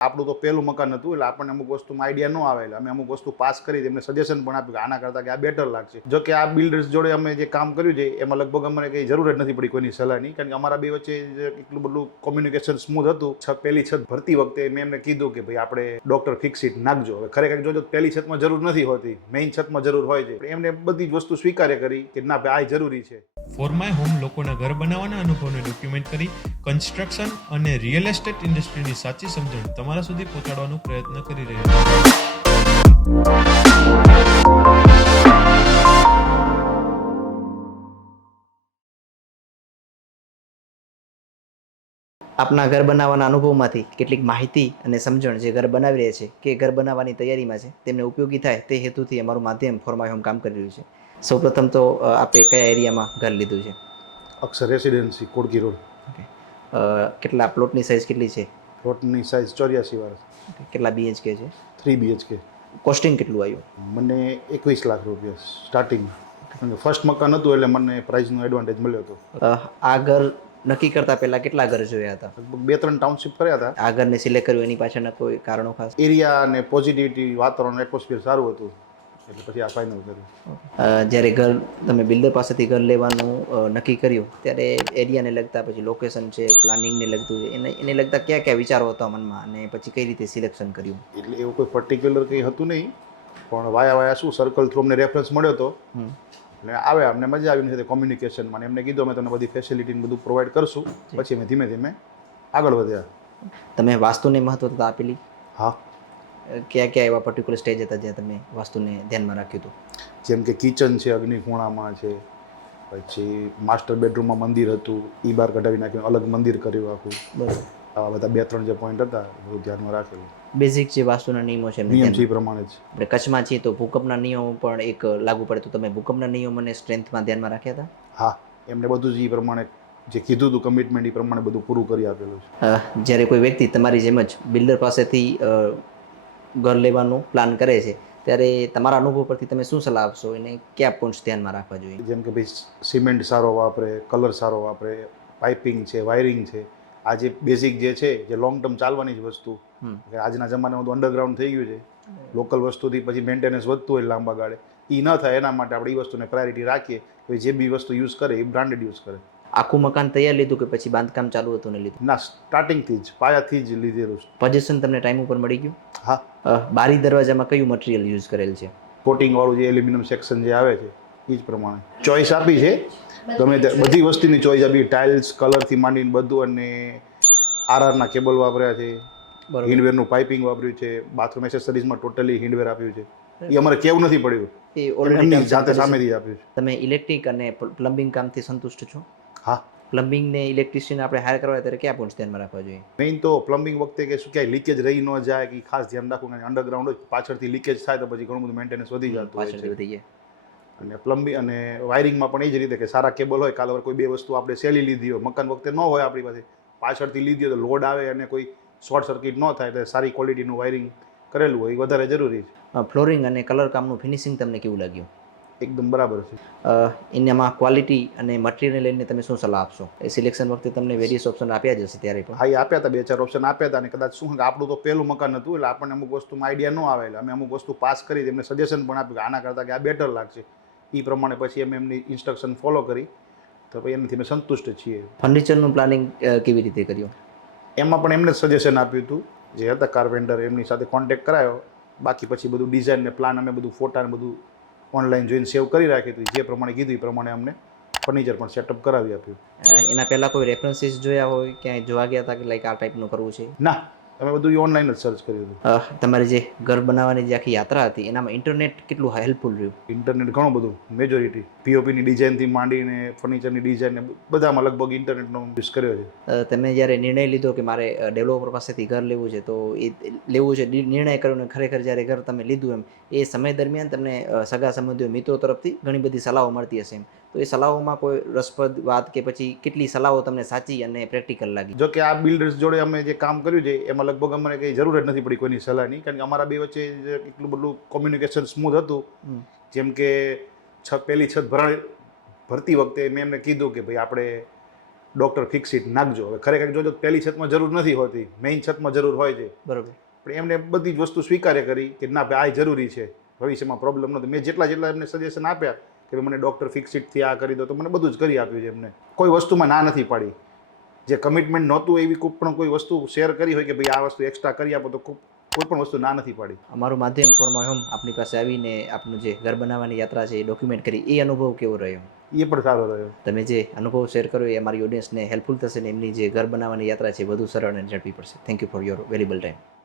આપણું તો પહેલું મકાન હતું, એટલે આપણને અમુક વસ્તુમાં આઈડિયા ન આવે અમે અમુક વસ્તુ પાસ કરી, એમને સજેશન પણ આપ્યું કે આના કરતાં કે આ બેટર લાગશે. જો કે આ બિલ્ડર્સ જોડે અમે જે કામ કર્યું છે, એમાં લગભગ અમને કંઈ જરૂર જ નથી પડી કોઈની સલાહની કારણ કે અમારા બે વચ્ચે જે એટલું બધું કોમ્યુનિકેશન સ્મૂથ હતું. છત, પહેલી છત ભરતી વખતે મેં એમને કીધું કે ભાઈ આપણે ડોક્ટર ફિક્સ સીટ નાખજો. હવે ખરેખર તો પહેલી છતમાં જરૂર નથી હોતી મેઇન છતમાં જરૂર હોય છે. એમને બધી જ વસ્તુ સ્વીકાર્ય કરી કે ના ભાઈ, આ જરૂરી છે. ફોર માય હોમ લોકોના ઘર બનાવવાના અનુભવને ડોક્યુમેન્ટ કરી કન્સ્ટ્રક્શન અને રિયલ એસ્ટેટ ઇન્ડસ્ટ્રીની સાચી સમજણ તમારા સુધી પહોંચાડવાનો પ્રયત્ન કરી રહ્યા છે આપના ઘર બનાવવાના અનુભવમાંથી કેટલીક માહિતી અને સમજણ જે ઘર બનાવી રહ્યા છે, કે ઘર બનાવવાની તૈયારીમાં છે, તેમને ઉપયોગી થાય તે હેતુથી અમારું માધ્યમ ફોરમાય હોમ કામ કરી રહ્યું છે. સૌપ્રથમ તો આપે કયા એરિયામાં ઘર લીધું છે? Akshar residency Kodki road. કેટલા પ્લોટની સાઇઝ કેટલી છે? પ્લોટની સાઇઝ ચોર્યાસી વર્ષ. કેટલા બીએચકે છે? થ્રી બીએચકે કોસ્ટિંગ કેટલું આવ્યું? મને એકવીસ લાખ રૂપિયા સ્ટાર્ટિંગ ફર્સ્ટ મકાન હતું એટલે મને પ્રાઇઝનો એડવાન્ટેજ મળ્યો હતો. આ ઘર નક્કી કરતા પહેલા કેટલા ઘર જોયા હતા? બે ત્રણ ટાઉનશીપ કર્યા હતા. આ ઘરને સિલેક્ટ કર્યું એની પાછળના કોઈ કારણો ખાસ? એરિયા અને પોઝિટિવિટી વાતાવરણ એટમોસ્ફિયર સારું હતું. એટલે પછી આ ફાઇનલ કર્યું. જ્યારે ઘર તમે બિલ્ડર પાસેથી ઘર લેવાનું નક્કી કર્યું ત્યારે એરિયાને લગતા પછી લોકેશન છે પ્લાનિંગને લગતું એને એને લગતા કયા કયા વિચારો હતા મનમાં અને પછી કઈ રીતે સિલેક્શન કર્યું? એટલે એવું કોઈ પર્ટિક્યુલર કંઈ હતું નહીં પણ વાયા વાયા શું સર્કલ થ્રુ અમને રેફરન્સ મળ્યો હતો. એટલે આવે અમને મજા આવી નથી કોમ્યુનિકેશનમાં એમને કીધું અમે તમને બધી ફેસિલિટી બધું પ્રોવાઈડ કરશું. પછી અમે ધીમે ધીમે આગળ વધ્યા. તમે વાસ્તુને મહત્વતા આપેલી? હા. કયા કયા એવા પર્ટિક્યુલર સ્ટેજ હતા જ્યાં તમે વાસ્તુને ધ્યાનમાં રાખ્યું હતું? જેમ કે કિચન છે અગ્નિખૂણામાં છે પછી માસ્ટર બેડરૂમમાં મંદિર હતું એ બહાર કઢાવી નાખ્યું અલગ મંદિર કર્યું આખું. બરાબર. આવા બધા બે ત્રણ જે પોઈન્ટ હતા બધું ધ્યાનમાં રાખેલું. બેઝિક જે વાસ્તુના નિયમો છે નિયમ છે પ્રમાણે જ. આપણે કચ્છમાં છીએ તો ભૂકંપના નિયમો પણ એક લાગુ પડે તો તમે ભૂકંપના નિયમોને સ્ટ્રેન્થમાં ધ્યાનમાં રાખ્યા હતા? હા એમને બધું જ એ પ્રમાણે જે કીધું હતું કમિટમેન્ટ એ પ્રમાણે બધું પૂરું કરી આપેલું છે. જ્યારે કોઈ વ્યક્તિ તમારી જેમ જ બિલ્ડર પાસેથી ઘર લેવાનું પ્લાન કરે છે. ત્યારે તમારા અનુભવ પરથી તમે શું સલાહ આપશો? એને કયા પોઈન્ટ્સ ધ્યાનમાં રાખવા જોઈએ? જેમ કે ભાઈ સિમેન્ટ સારો વાપરે કલર સારો વાપરે પાઇપિંગ છે વાયરિંગ છે. આ જે બેઝિક જે છે જે લોંગ ટર્મ ચાલવાની જ વસ્તુ. કે આજના જમાનામાં તો અંડરગ્રાઉન્ડ થઈ ગયું છે. લોકલ વસ્તુથી પછી મેન્ટેનન્સ વધતું હોય લાંબા ગાળે. એ ન થાય એના માટે આપણે એ વસ્તુને પ્રાયોરિટી રાખીએ કે જે બી વસ્તુ યુઝ કરે એ બ્રાન્ડેડ યુઝ કરે. આખું મકાન તૈયાર લીધું કે પછી બાંધકામ ચાલુ હતું ને લીધું? ના સ્ટાર્ટિંગથી જ પાયાથી જ લીધેલું છે. પજેશન તમને ટાઈમ ઉપર મળી ગયું? હા. બારી દરવાજામાં કયું મટીરિયલ યુઝ કરેલ છે? કોટિંગ વાળું જે એલ્યુમિનિયમ સેક્શન જે આવે છે એ જ પ્રમાણે. ચોઈસ આપી છે. ગમે તે બધી વસ્તુની ચોઈસ આપી. ટાઇલ્સ કલરથી માંડીને બધું અને આરઆરના કેબલ વાપર્યા છે. હિન્ડવેરનું પાઇપિંગ વાપર્યું છે. બાથરૂમ એસેસરીઝમાં ટોટલી હિન્ડવેર આપ્યું છે. એ અમારે કેવું નથી પડ્યું. એ ઓલરેડી જાતે સામેથી આપ્યું છે. તમે ઇલેક્ટ્રિક અને પ્લમ્બિંગ કામથી સંતુષ્ટ છો? હા. પ્લમ્બિંગ ને ઇલેક્ટ્રિશિયન આપણે હાયર કરવા ત્યારે કયા પોઈન્ટ ધ્યાનમાં રાખવા જોઈએ? મેઇન તો પ્લમ્બિંગ વખતે કે શું ક્યાંય લીકેજ રહી ન જાય કે ખાસ ધ્યાન રાખવું કારણ અંડરગ્રાઉન્ડ પાછળથી લીકેજ થાય તો પછી ઘણું બધું મેન્ટેનન્સ વધી જતું હોય છે. વધી જાય અને પ્લમ્બિંગ અને વાયરિંગમાં પણ એ જ રીતે કે સારા કેબલ હોય કાલે કોઈ બે વસ્તુ આપણે સેલી લીધી હોય મકાન વખતે ન હોય આપણી પાસે પાછળથી લીધી હોય તો લોડ આવે અને કોઈ શોર્ટ સર્કિટ ન થાય એટલે સારી ક્વોલિટીનું વાયરિંગ કરેલું હોય એ વધારે જરૂરી છે. ફ્લોરિંગ અને કલર કામનું ફિનિશિંગ તમને કેવું લાગ્યું? એકદમ બરાબર છે. એનામાં ક્વોલિટી અને મટીરિયલ લઈને તમે શું સલાહ આપશો? એ સિલેક્શન વખતે તમને વેરિયસ ઓપ્શન આપ્યા જ હશે ત્યારે પણ. હા એ આપ્યા હતા બે ચાર ઓપ્શન આપ્યા હતા અને કદાચ શું કે આપણું તો પહેલું મકાન હતું એટલે આપણને અમુક વસ્તુમાં આઈડિયા ન આવે એટલે અમે અમુક વસ્તુ પાસ કરી એમને સજેશન પણ આપ્યું કે આના કરતાં કે આ બેટર લાગશે. એ પ્રમાણે પછી અમે એમની ઇન્સ્ટ્રક્શન ફોલો કરી. તો પછી એનાથી અમે સંતુષ્ટ છીએ. ફર્નિચરનું પ્લાનિંગ કેવી રીતે કર્યું? એમાં પણ એમને સજેશન આપ્યું હતું જે હતા કાર્પેન્ટર એમની સાથે કોન્ટેક્ટ કરાયો. બાકી પછી બધું ડિઝાઇન ને પ્લાન અમે બધું ફોટા ને બધું ઓનલાઈન જોઈને સેવ કરી રાખી હતી. જે પ્રમાણે કીધું એ પ્રમાણે અમને ફર્નિચર પણ સેટઅપ કરાવી આપ્યું. એના પહેલાં કોઈ રેફરન્સીસ જોયા હોય ક્યાંય જોવા ગયા હતા કે લાઈક આ ટાઈપનું કરવું છે? ના. અમે બધું ઓનલાઈન જ સર્ચ કર્યું હતું. તમારી જે ઘર બનાવવાની જે આખી યાત્રા હતી એનામાં ઇન્ટરનેટ કેટલું હેલ્પફુલ રહ્યું? ઇન્ટરનેટ ઘણું બધું મેજોરિટી પીઓપીની ડિઝાઇનથી માંડીને ફર્નિચરની ડિઝાઇનને બધામાં લગભગ ઇન્ટરનેટનો યુઝ કર્યો છે. તમે જ્યારે નિર્ણય લીધો કે મારે ડેવલપર પાસેથી ઘર લેવું છે તો એ લેવું છે નિર્ણય કર્યો ને ખરેખર જ્યારે ઘર તમે લીધું એમ એ સમય દરમિયાન તમને સગા સંબંધીઓ મિત્રો તરફથી ઘણી બધી સલાહો મળતી હશે એમ. તો એ સલાહોમાં કોઈ રસપ્રદ વાત કે પછી કેટલી સલાહો તમને સાચી અને પ્રેક્ટિકલ લાગી? જો કે આ બિલ્ડર્સ જોડે અમે જે કામ કર્યું છે એમાં લગભગ અમને કંઈ જરૂર જ નથી પડી કોઈની સલાહની. કારણ કે અમારા બે વચ્ચે એટલું બધું કોમ્યુનિકેશન સ્મૂથ હતું. જેમ કે છત પહેલી છત ભરાણી ભરતી વખતે મેં એમને કીધું કે ભાઈ આપણે ડૉક્ટર ફિક્સ સીટ નાખજો. હવે ખરેખર જોજો પહેલી છતમાં જરૂર નથી હોતી મેઇન છતમાં જરૂર હોય છે. બરાબર. પણ એમને બધી જ વસ્તુ સ્વીકારે કરી કે ના ભાઈ આ જરૂરી છે. ભવિષ્યમાં પ્રોબ્લેમ નથી. મેં જેટલા જેટલા એમને સજેશન આપ્યા કે ભાઈ મને ડૉક્ટર ફિક્સ સીટથી આ કરી દો તો મને બધું જ કરી આપ્યું છે એમને. કોઈ વસ્તુમાં ના નથી પાડી. જે કમિટમેન્ટ નહોતું એવી કોઈ પણ કોઈ વસ્તુ શેર કરી હોય કે ભાઈ આ વસ્તુ એક્સ્ટ્રા કરી આપો તો કોઈ કોઈ પણ વસ્તુ ના નથી પાડી. અમારું માધ્યમ ફોરમાં હોમ આપની પાસે આવીને આપનું જે ઘર બનાવવાની યાત્રા છે એ ડોક્યુમેન્ટ કરી એ અનુભવ કેવો રહ્યો? એ પણ સારો રહ્યો. તમે જે અનુભવ શેર કર્યો એ અમારી ઓડિયન્સને હેલ્પફુલ થશે ને એમની જે ઘર બનાવવાની યાત્રા છે વધુ સરળ અને ઝડપી પડશે. Thank you for your valuable time